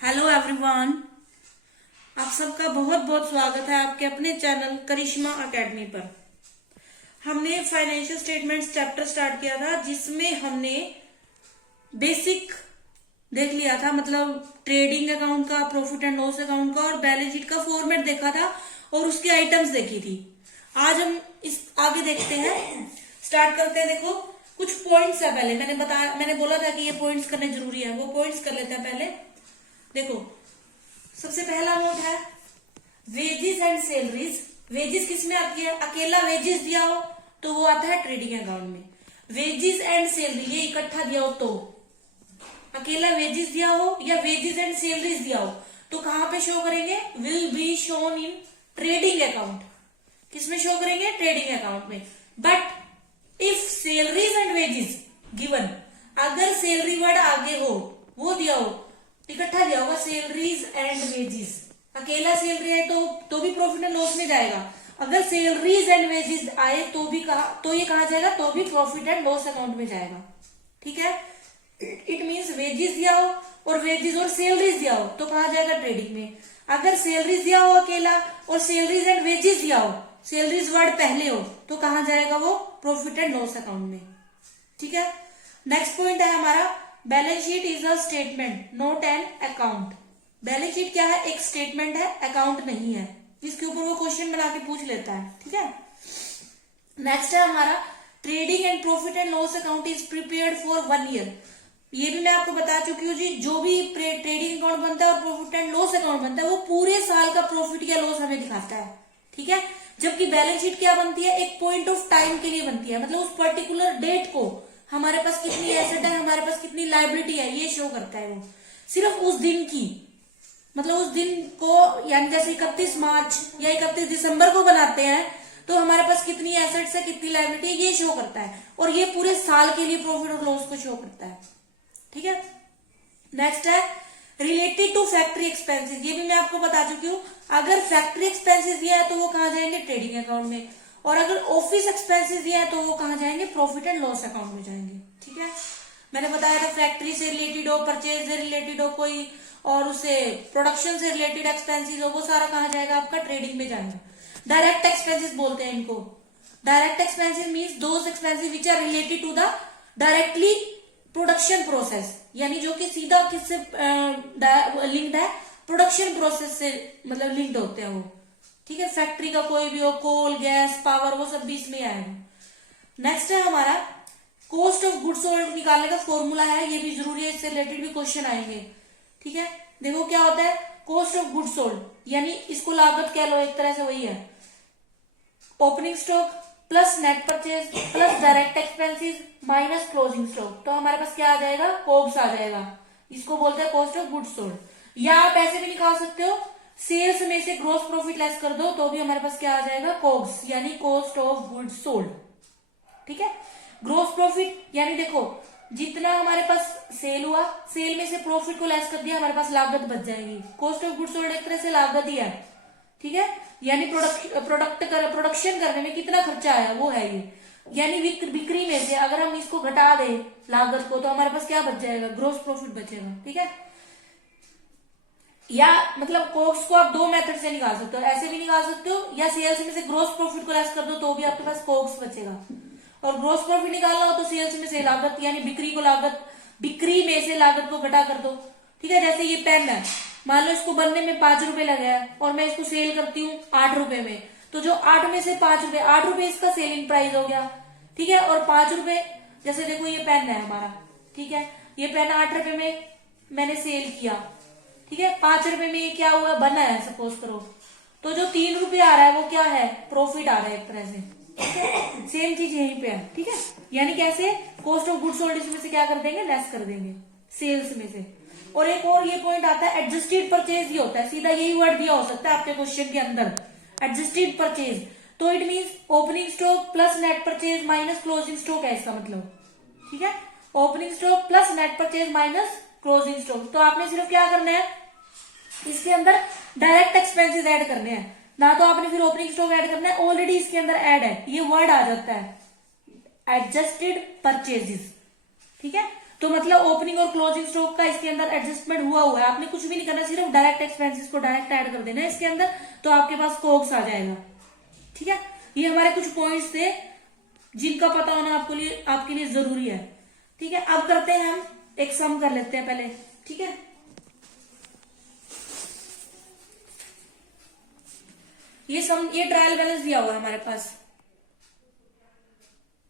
Hello everyone, आप सबका बहुत बहुत स्वागत है आपके अपने चैनल करिश्मा एकेडमी पर। हमने फाइनेंशियल स्टेटमेंट्स चैप्टर स्टार्ट किया था, जिसमें हमने बेसिक देख लिया था, मतलब ट्रेडिंग अकाउंट का, प्रॉफिट एंड लॉस अकाउंट का और बैलेंस शीट का फॉर्मेट देखा था और उसकी आइटम्स देखी थी। आज हम इस आगे देखते हैं, स्टार्ट करते हैं। देखो कुछ पॉइंट्स है, पहले मैंने बोला था कि ये पॉइंट्स करने जरूरी है, वो पॉइंट्स कर लेते हैं पहले। देखो सबसे पहला नोट है वेजेस एंड सैलरीज। वेजेस किसमें आती है? अकेला वेजेस दिया हो तो वो आता है ट्रेडिंग अकाउंट में। वेजेस एंड सैलरी ये इकट्ठा दिया हो, तो अकेला वेजेस दिया हो या वेजेस एंड सैलरीज दिया हो तो कहां पे शो करेंगे? Will be shown in trading account. किसमें शो करेंगे? ट्रेडिंग अकाउंट में। But if salaries and wages given, अगर सैलरी वर्ड आगे हो, वो दिया हो, इकट्ठा दिया होगा सैलरीज एंड वेजेस, अकेला सैलरी है तो भी प्रॉफिट एंड लॉस में जाएगा। अगर सैलरीज एंड वेजेस आए तो ये कहा जाएगा, तो भी प्रॉफिट एंड लॉस अकाउंट में जाएगा। ठीक है, इट मीन्स वेजेस दिया हो और वेजेस और सैलरीज दिया हो तो कहा जाएगा ट्रेडिंग में। अगर सैलरीज दिया हो अकेला और सैलरीज एंड वेजेस दिया हो, सैलरीज वर्ड पहले हो, तो कहा जाएगा वो प्रॉफिट एंड लॉस अकाउंट में। ठीक है, नेक्स्ट पॉइंट है हमारा balance sheet is a statement not an account. Balance sheet क्या है? एक स्टेटमेंट है, अकाउंट नहीं है, जिसके ऊपर वो क्वेश्चन बना के पूछ लेता है। ठीक है, नेक्स्ट है हमारा trading and profit and loss account is prepared for 1 year. ये भी मैं आपको बता चुकी हूँ जी, जो भी ट्रेडिंग अकाउंट बनता है और प्रॉफिट एंड लॉस अकाउंट बनता है वो पूरे साल का प्रॉफिट या लॉस हमें दिखाता है। ठीक है, जबकि बैलेंस शीट क्या बनती है? एक पॉइंट ऑफ टाइम के लिए बनती है, मतलब उस पर्टिकुलर डेट को हमारे पास कितनी एसेट है, हमारे पास कितनी लायबिलिटी है, ये शो करता है। वो सिर्फ उस दिन की, मतलब उस दिन को, यानी जैसे 31 मार्च या 31 दिसंबर को बनाते हैं तो हमारे पास कितनी एसेट्स है, कितनी लायबिलिटी है, ये शो करता है। और ये पूरे साल के लिए प्रॉफिट और लॉस को शो करता है। ठीक है, नेक्स्ट है रिलेटेड टू फैक्ट्री एक्सपेंसेस। ये भी मैं आपको बता चुकी हूँ, अगर फैक्ट्री एक्सपेंसेस दिया है तो वो कहाँ जाएंगे? ट्रेडिंग अकाउंट में। और अगर ऑफिस एक्सपेंसेस दिया है तो वो कहाँ जाएंगे? प्रॉफिट एंड लॉस अकाउंट में जाएंगे। ठीक है, मैंने बताया था फैक्ट्री से रिलेटेड हो, परचेज से रिलेटेड हो कोई, और उसे प्रोडक्शन से रिलेटेड एक्सपेंसेस हो, वो सारा कहाँ जाएगा? आपका ट्रेडिंग में जाएगा। डायरेक्ट एक्सपेंसेस बोलते हैं इनको। Direct expenses means those expenses which are related to the directly production process, यानी जो कि सीधा किससे लिंक्ड है? प्रोडक्शन प्रोसेस से, मतलब लिंक्ड होते हैं वो। ठीक है, फैक्ट्री का कोई भी हो, कोल, गैस, पावर, वो सब भी इसमें आएगा। नेक्स्ट है हमारा कॉस्ट ऑफ गुड्स सोल्ड निकालने का फॉर्मूला है, ये भी जरूरी है, इससे रिलेटेड भी क्वेश्चन आएंगे। ठीक है, देखो क्या होता है कॉस्ट ऑफ गुड्स सोल्ड, यानी इसको लागत कह लो, एक तरह से वही है opening stock plus net purchase plus direct expenses minus closing stock. तो हमारे पास क्या आ जाएगा? कोग्स आ जाएगा। इसको बोलते हैं कॉस्ट ऑफ गुड्स सोल्ड। या आप ऐसे भी निकाल सकते हो, सेल्स में से ग्रोस प्रॉफिट लेस कर दो तो भी हमारे पास क्या आ जाएगा? कोग्स, यानी कॉस्ट ऑफ गुड्स सोल्ड। ठीक है, ग्रोस प्रॉफिट यानी देखो जितना हमारे पास सेल हुआ, सेल में से प्रॉफिट को लेस कर दिया, हमारे पास लागत बच जाएगी। कॉस्ट ऑफ गुड्स सोल्ड एक तरह से लागत ही है। ठीक है, यानी प्रोडक्शन करने में कितना खर्चा आया वो है ये, यानी बिक्री में से अगर हम इसको घटा दें लागत को तो हमारे पास क्या बच जाएगा? ग्रोस प्रॉफिट बचेगा। ठीक है, या मतलब कोक्स को आप दो मेथड से निकाल सकते हो, ऐसे भी निकाल सकते हो, या सेल्स में से ग्रोस प्रॉफिट को लेस कर दो तो भी आपके पास कोक्स बचेगा। और ग्रोस प्रॉफिट निकालना हो तो सेल्स में से लागत, यानी बिक्री में से लागत को घटा कर दो। ठीक है, जैसे ये पेन है, मान लो इसको बनने में 5 रुपए लगे हैं और मैं इसको सेल करती हूँ 8 रुपए में, तो जो 8 में से 5 रुपए, 8 रुपए इसका सेलिंग प्राइस हो गया। ठीक है, और 5 रुपए, जैसे देखो ये पेन है हमारा, ठीक है, ये पेन 8 रुपए में मैंने सेल किया। ठीक है, 5 रुपए में ये क्या हुआ? बना है सपोज करो, तो जो 3 रुपए आ रहा है वो क्या है? प्रॉफिट आ रहा है एक तरह से। सेम चीज यहीं पे है। ठीक है, यानी कैसे? कॉस्ट ऑफ गुड्स सोल्ड इसमें से क्या कर देंगे? लेस कर देंगे सेल्स में से। और एक और ये पॉइंट आता है एडजस्टेड परचेज, ही होता है, सीधा यही वर्ड दिया हो सकता है आपके क्वेश्चन के अंदर, एडजस्टेड परचेज। तो it means opening stock plus net purchase minus closing stock है इसका मतलब। ठीक है, opening stock plus net purchase minus closing stock. तो आपने सिर्फ क्या करना है, इसके अंदर डायरेक्ट एक्सपेंसेस ऐड करने हैं, ना तो आपने फिर ओपनिंग स्टॉक ऐड करना है, ऑलरेडी इसके अंदर ऐड है, ये वर्ड आ जाता है एडजस्टेड परचेजेस। ठीक है, तो मतलब ओपनिंग और क्लोजिंग स्टॉक का इसके अंदर एडजस्टमेंट हुआ है, आपने कुछ भी नहीं करना, सिर्फ डायरेक्ट एक्सपेंसेस को डायरेक्ट ऐड कर देना है इसके अंदर, तो आपके पास कोक्स आ जाएगा। ठीक है, ये हमारे कुछ पॉइंट्स थे जिनका पता होना आपके लिए जरूरी है। ठीक है, अब करते हैं हम एक सम कर लेते हैं पहले। ठीक है, ये ट्रायल बैलेंस दिया हुआ है हमारे पास।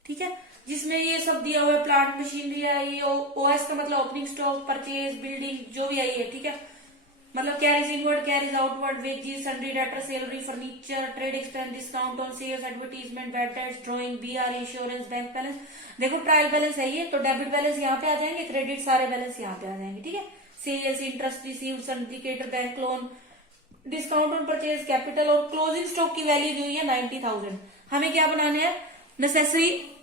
ठीक है, जिसमें ये सब दिया हुआ है, प्लांट मशीनरी है, ये ओएस का मतलब ओपनिंग स्टॉक, परचेज, बिल्डिंग जो भी आई है। ठीक है, मतलब carriage inward, carriage outward, wages, sundry debtor, salary, furniture, trade expense, discount on sales, advertisement, bad debts, drawing, BR, insurance, bank balance. देखो ट्रायल बैलेंस है ये, तो डेबिट बैलेंस यहाँ पे आ जाएंगे, क्रेडिट सारे बैलेंस यहाँ पे आ जाएंगे। ठीक है, sales, interest receive, syndicator, bank loan, discount on purchase, capital और क्लोजिंग स्टॉक की वैल्यू दी हुई है 90,000। हमें क्या बनाने हैं, नेसेसरी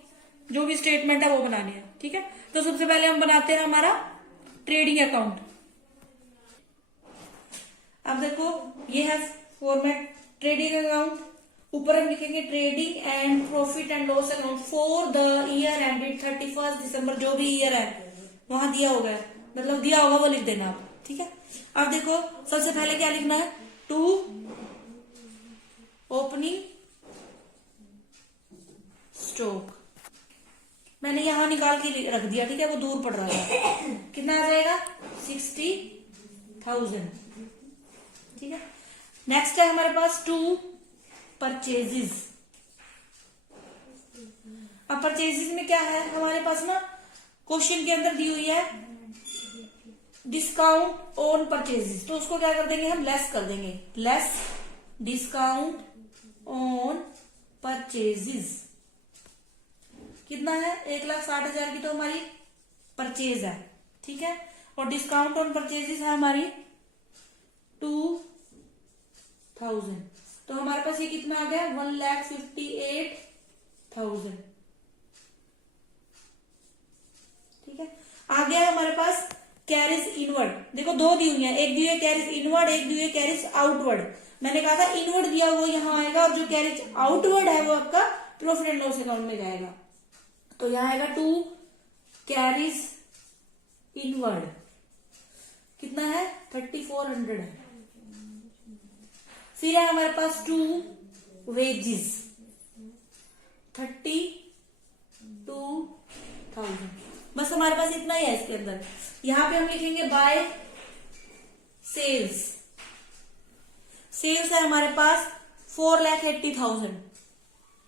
जो भी स्टेटमेंट है वो बनाने हैं। ठीक है, तो सबसे पहले हम बनाते हैं हमारा ट्रेडिंग अकाउंट। अब देखो ये है फॉर्मेट ट्रेडिंग अकाउंट, ऊपर हम लिखेंगे trading and profit and loss account for the year ended 31 दिसंबर, जो भी ईयर है वहां दिया होगा, मतलब दिया होगा वो लिख देना आप। ठीक है, अब देखो सबसे पहले क्या लिखना है, टू ओपनिंग स्टॉक, मैंने यहां निकाल के रख दिया। ठीक है, वो दूर पड़ रहा है, कितना आ जाएगा 60,000। ठीक है, नेक्स्ट है हमारे पास टू परचेजेस। अब परचेजेस में क्या है हमारे पास ना, क्वेश्चन के अंदर दी हुई है डिस्काउंट ऑन परचेजेस, तो उसको क्या कर देंगे हम, लेस कर देंगे, लेस डिस्काउंट ऑन परचेजेस। कितना है, 1,60,000 की तो हमारी परचेज है। ठीक है, और डिस्काउंट ऑन परचेजेस है हमारी 2,000, तो हमारे पास ये कितना आ गया, 1,58,000। ठीक है, आ गया हमारे पास कैरिज इनवर्ड। देखो दो दी हुई है, एक दी हुई कैरिज इनवर्ड, एक दी हुई कैरिज आउटवर्ड। मैंने कहा था इनवर्ड दिया वो यहाँ आएगा, और जो कैरिज आउटवर्ड है वो आपका प्रॉफिट एंड लॉस अकाउंट में जाएगा। तो यहां आएगा टू कैरीज इनवर्ड, कितना है 3,400 है। फिर है हमारे पास टू वेजेस 32,000, बस हमारे पास इतना ही है इसके अंदर। यहां पे हम लिखेंगे बाय सेल्स, सेल्स है हमारे पास 4,80,000।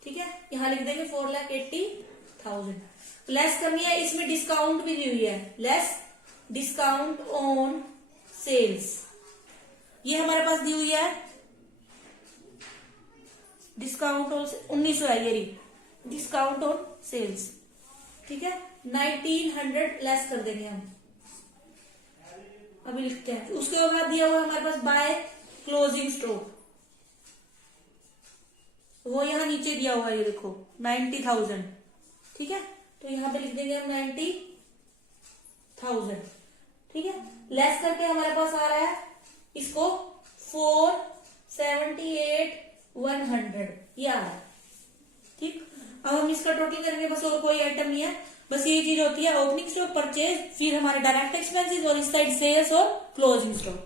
ठीक है, यहां लिख देंगे 4,80,000। लेस करनी है, इसमें डिस्काउंट भी दी हुई है, लेस डिस्काउंट ऑन सेल्स, ये हमारे पास दी हुई है डिस्काउंट ऑन 1900 है ये रही, डिस्काउंट ऑन सेल्स। ठीक है, 1,900 लेस कर देंगे हम, अभी लिखते हैं। उसके बाद दिया हुआ हमारे पास बाय क्लोजिंग स्टॉक, वो यहां नीचे दिया हुआ है, ये देखो 90,000। ठीक है, तो यहां पे लिख देंगे हम 90,000। ठीक है, लेस करके हमारे पास आ रहा है इसको 478,100 ये आ रहा है। ठीक, अब हम इसका टोटल करेंगे, बस और कोई आइटम नहीं है, बस ये चीज होती है ओपनिंग स्टॉक, परचेज, फिर हमारे डायरेक्ट एक्सपेंसेस और इस साइड सेल्स और क्लोजिंग स्टॉक।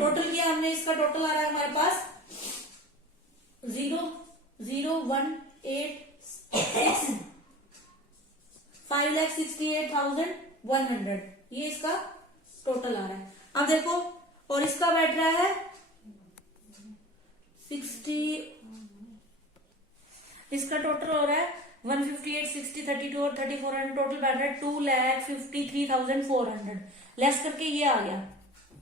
टोटल किया हमने, इसका टोटल आ रहा है हमारे पास 5,68,100, ये इसका टोटल आ रहा है। अब देखो, और इसका बैठ रहा है 60, इसका टोटल हो रहा है 158, 60, 32 और 3,400, टोटल बैठ रहा है 2,53,400। लेस करके ये आ गया।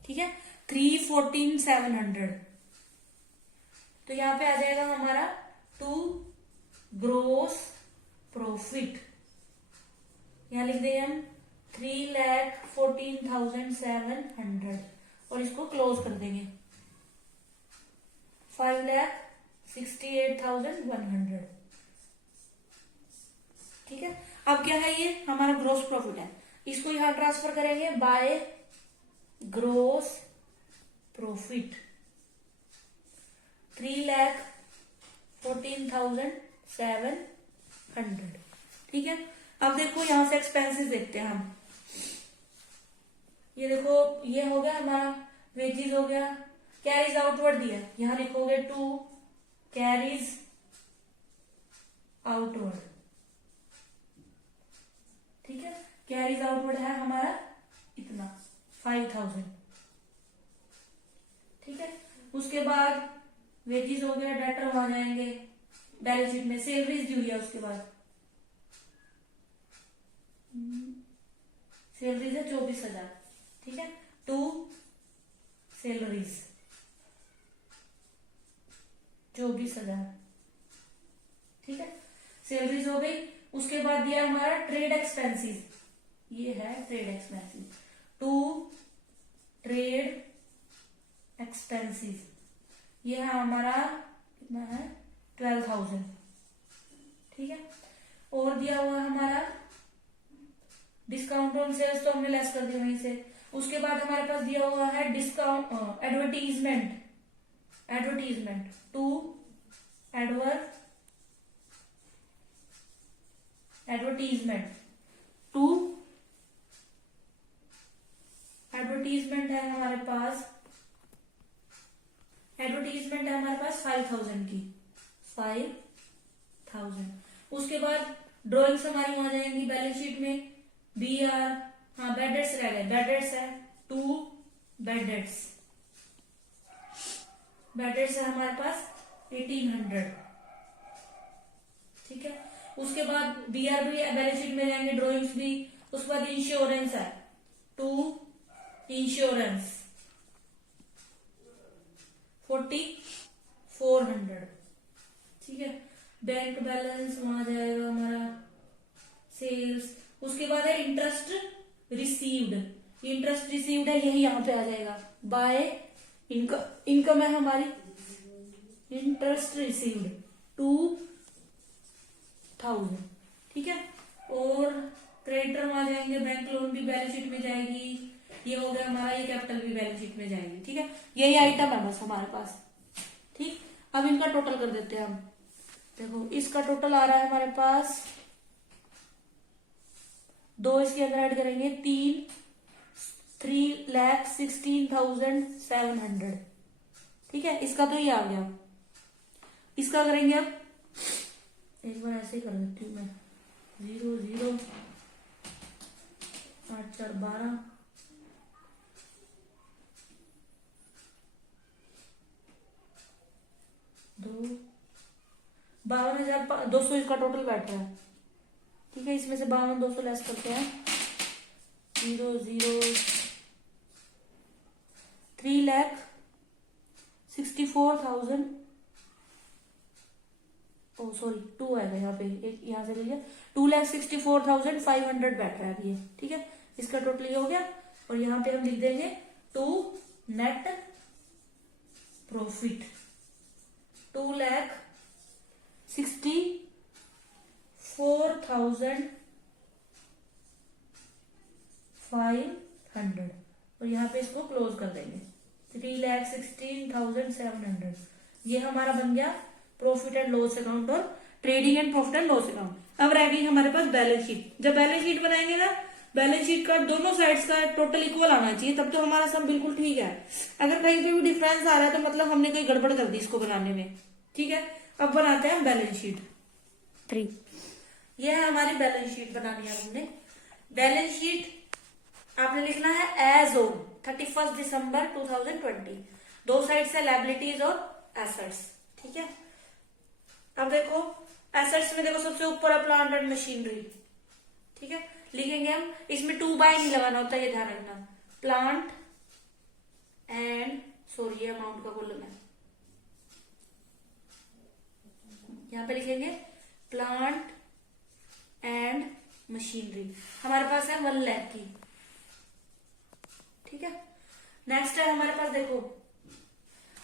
ठीक है, 3,14,700, तो यहां पे आ जाएगा हमारा टू ग्रोस प्रॉफिट, यहां लिख देंगे हम 3,14,700 और इसको क्लोज कर देंगे 5,68,100। ठीक है, अब क्या है, ये हमारा ग्रोस प्रॉफिट है, इसको यहां ट्रांसफर करेंगे बाय ग्रोस प्रॉफिट 3,14,700। ठीक है, अब देखो यहां से एक्सपेंसेस देखते हैं हम। ये देखो, ये हो गया हमारा वेजेस हो गया। कैरीज आउटवर्ड दिया, यहां लिखोगे टू कैरीज आउटवर्ड। ठीक है, कैरीज आउटवर्ड है हमारा इतना 5000। ठीक है, उसके बाद वेजेस हो गया, डेटर आ जाएंगे बैलेंस शीट में। सैलरीज दी हुई है, उसके बाद सैलरीज है 24,000। ठीक है, टू सैलरीज 24,000। ठीक है, सैलरीज हो गई। उसके बाद दिया हमारा ट्रेड एक्सपेंसेस, ये है trade expenses, to trade expenses, ये है हमारा कितना है 12,000। ठीक है, और दिया हुआ हमारा डिस्काउंट ऑन सेल्स, तो हमने लेस कर दिया वहीं से। उसके बाद हमारे पास दिया हुआ है discount advertisement, advertisement to advertisement to advertisement है हमारे पास, एडवर्टीजमेंट है हमारे पास 5,000 की, 5,000। उसके बाद ड्रॉइंग्स हमारी वहां जाएंगी बैलेंस शीट में। बी आर, हाँ बेड डेट्स रह गए, बेड डेट्स है to bad debts, bad debts है हमारे पास 1800। ठीक है, उसके बाद बी आर भी बैलेंस शीट में जाएंगे, ड्रॉइंग्स भी। उसके बाद इंश्योरेंस है टू इंश्योरेंस 4,400। ठीक है, बैंक बैलेंस वहां जाएगा हमारा, सेल्स। उसके बाद है इंटरेस्ट रिसीव्ड, इंटरेस्ट रिसीव्ड है यही यहाँ पे आ जाएगा, बाय इनकम है हमारी इंटरेस्ट रिसीव्ड 2,000। ठीक है, और क्रेडिटर वहां जाएंगे, बैंक लोन भी बैलेंस शीट में जाएगी, ये हो गया हमारा, ये कैपिटल भी बैलेंस शीट में जाएगी। ठीक है, यही आइटम है बस हमारे पास। ठीक, अब इनका टोटल कर देते हैं हम। देखो इसका टोटल आ रहा है हमारे पास, दो इसके अंदर ऐड करेंगे, 3,16,700। ठीक है, इसका तो ये आ गया। इसका करेंगे अब, एक बार ऐसे ही कर देती हूँ मैं, 0 0 8 4 12, 52,200 इसका टोटल बैठ रहा है। ठीक है, इसमें से 52,200 लेस करते हैं, 0 0 3,64,000, ओ सॉरी 2 आएगा यहाँ पे, एक यहाँ से लीजिए, 2,64,500 बैठ रहा है ये। ठीक है, इसका टोटल ये हो गया, और यहाँ पे हम लिख देंगे टू नेट प्रॉफिट 2,64,500, और यहाँ पे इसको क्लोज कर देंगे 3,16,700। ये हमारा बन गया प्रॉफिट एंड लॉस अकाउंट और trading and profit and loss account. अब रह गई हमारे पास बैलेंस शीट। जब बैलेंस शीट बनाएंगे ना, बैलेंस शीट का दोनों साइड्स का टोटल इक्वल आना चाहिए, तब तो हमारा सब बिल्कुल ठीक है। अगर कहीं पे भी डिफरेंस आ रहा है तो मतलब हमने कोई गड़बड़ कर दी इसको बनाने में। ठीक है, अब बनाते हैं हम बैलेंस शीट 3। ये है हमारी बैलेंस शीट बनानी है हमने। बैलेंस शीट आपने लिखना है एज ऑन 31 दिसंबर 2020। दो साइड से लायबिलिटीज और एसेट्स। ठीक है, अब देखो एसेट्स में देखो सबसे ऊपर है प्लांट एंड मशीनरी। ठीक है, लिखेंगे हम, इसमें 2 बाय नहीं लगाना होता, ये ध्यान रखना। प्लांट एंड सॉरी ये अमाउंट का कॉलम है, यहां पे लिखेंगे प्लांट एंड मशीनरी। हमारे पास है 1 लाख की। ठीक है, नेक्स्ट है हमारे पास देखो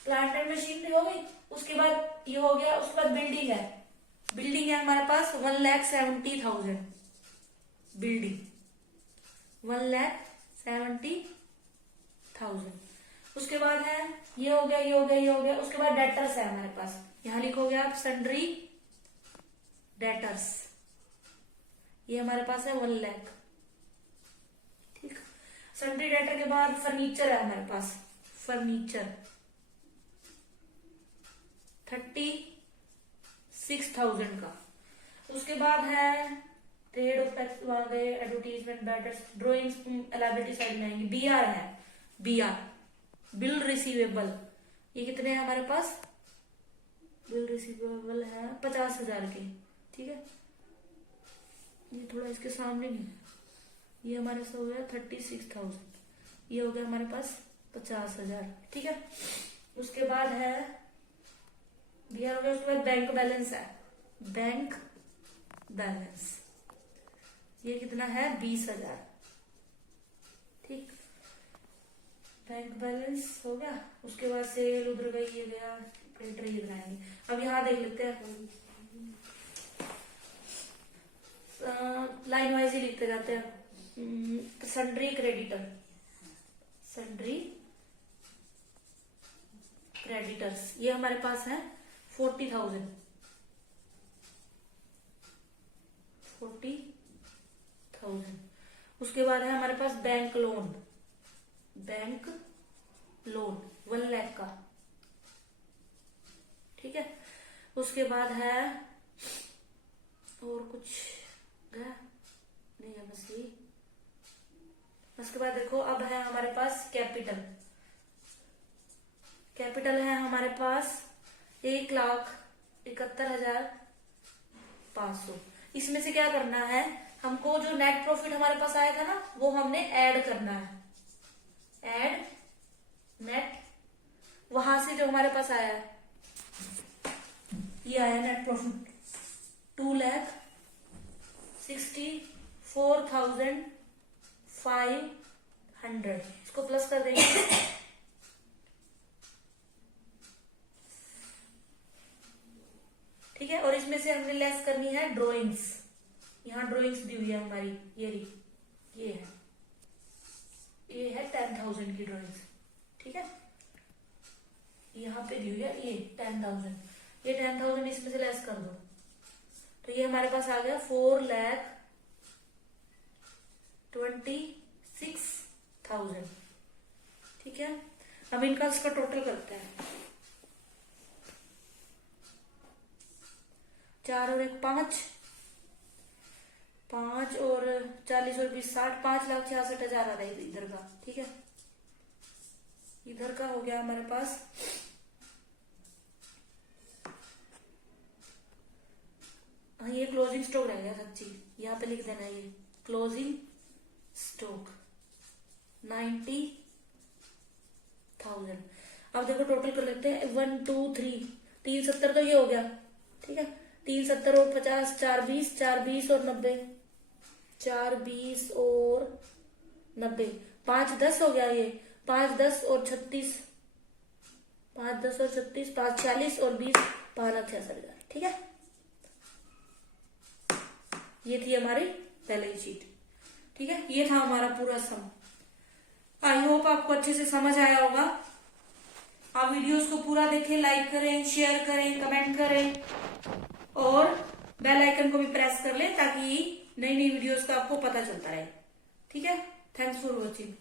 प्लांट एंड मशीनरी हो गई, उसके बाद ये हो गया, उसके बाद बिल्डिंग है। बिल्डिंग है हमारे पास 1,70,000 बिल्डिंग, 1,70,000। उसके बाद है ये हो गया, ये हो गया, ये हो गया। उसके बाद डेटर्स है हमारे पास, यहां लिखोगे आप सन्ड्री डेटर्स, ये हमारे पास है 1 लाख। ठीक, सन्ड्री डेटर के बाद फर्नीचर है हमारे पास, फर्नीचर 36,000 का। उसके बाद है ट्रेड ऑफ टैक्स आ गए, advertisement, batters, drawings liability side में आएंगे। बीआर है, बीआर बिल रिसीवेबल, ये कितने हैं हमारे पास, बिल रिसीवेबल है 50,000 के, ठीक है। ये थोड़ा इसके सामने नहीं, ये हमारे पास हो गया 36,000, ये हो गया हमारे पास 50,000, ठीक है। उसके बाद है बीआर हो गया। उसके बाद बैंक बैलेंस है, बैंक बैलेंस ये कितना है 20,000, ठीक, बैंक बैलेंस हो गया। उसके बाद सेल उधर गई, ये गया, क्रेडिटर ये बनाएंगे। अब यहाँ देख लेते हैं, लाइन वाइज ही लिखते जाते हैं। सन्ड्री क्रेडिटर, सन्ड्री क्रेडिटर्स ये हमारे पास है 40,000, 40,000। उसके बाद है हमारे पास bank loan, bank loan 1 lakh का, ठीक है। उसके बाद है और कुछ है नहीं है, बस ये। उसके बाद देखो अब है हमारे पास कैपिटल, कैपिटल है हमारे पास 1,71,500। इसमें से क्या करना है हमको, जो नेट प्रॉफिट हमारे पास आया था ना वो हमने ऐड करना है, ऐड नेट, वहां से जो हमारे पास आया है ये आया नेट प्रॉफिट 2,64,500, इसको प्लस कर देंगे, ठीक है। और इसमें से हमने लेस करनी है ड्राइंग्स, यहाँ ड्राइंग्स दी हुई है हमारी, ये है 10,000 की ड्राइंग्स, ठीक है। यहाँ पे दी हुई है ये 10,000, ये 10,000 इसमें से लेस कर दो तो ये हमारे पास आ गया 4,26,000, ठीक है। अब इनका इसका टोटल करते हैं, 4 और 1 5, 5 और 40 और 20 60, 5,66,000 आ रहा है इधर का, ठीक है। इधर का हो गया हमारे पास ये क्लोजिंग स्टॉक रह गया सच्ची, यहाँ पे लिख देना ये क्लोजिंग स्टॉक 90,000। अब देखो टोटल कर लेते हैं, 1 2 3 370 तो ये हो गया, ठीक है। 370 और 50 420, 420 और 90, 420 और 90, 5 10 हो गया, ये 5 10 और 36, 5 10 और 36, 5 40 और 20, 5,66,000, ठीक है। ये थी हमारी बैलेंस शीट, ठीक है। ये था हमारा पूरा सम। आई होप आपको अच्छे से समझ आया होगा। आप वीडियोस को पूरा देखें, लाइक करें, शेयर करें, कमेंट करें और बेल आइकन को भी प्रेस कर लें ताकि नई नई वीडियोस का आपको पता चलता रहे, ठीक है। Thanks for watching.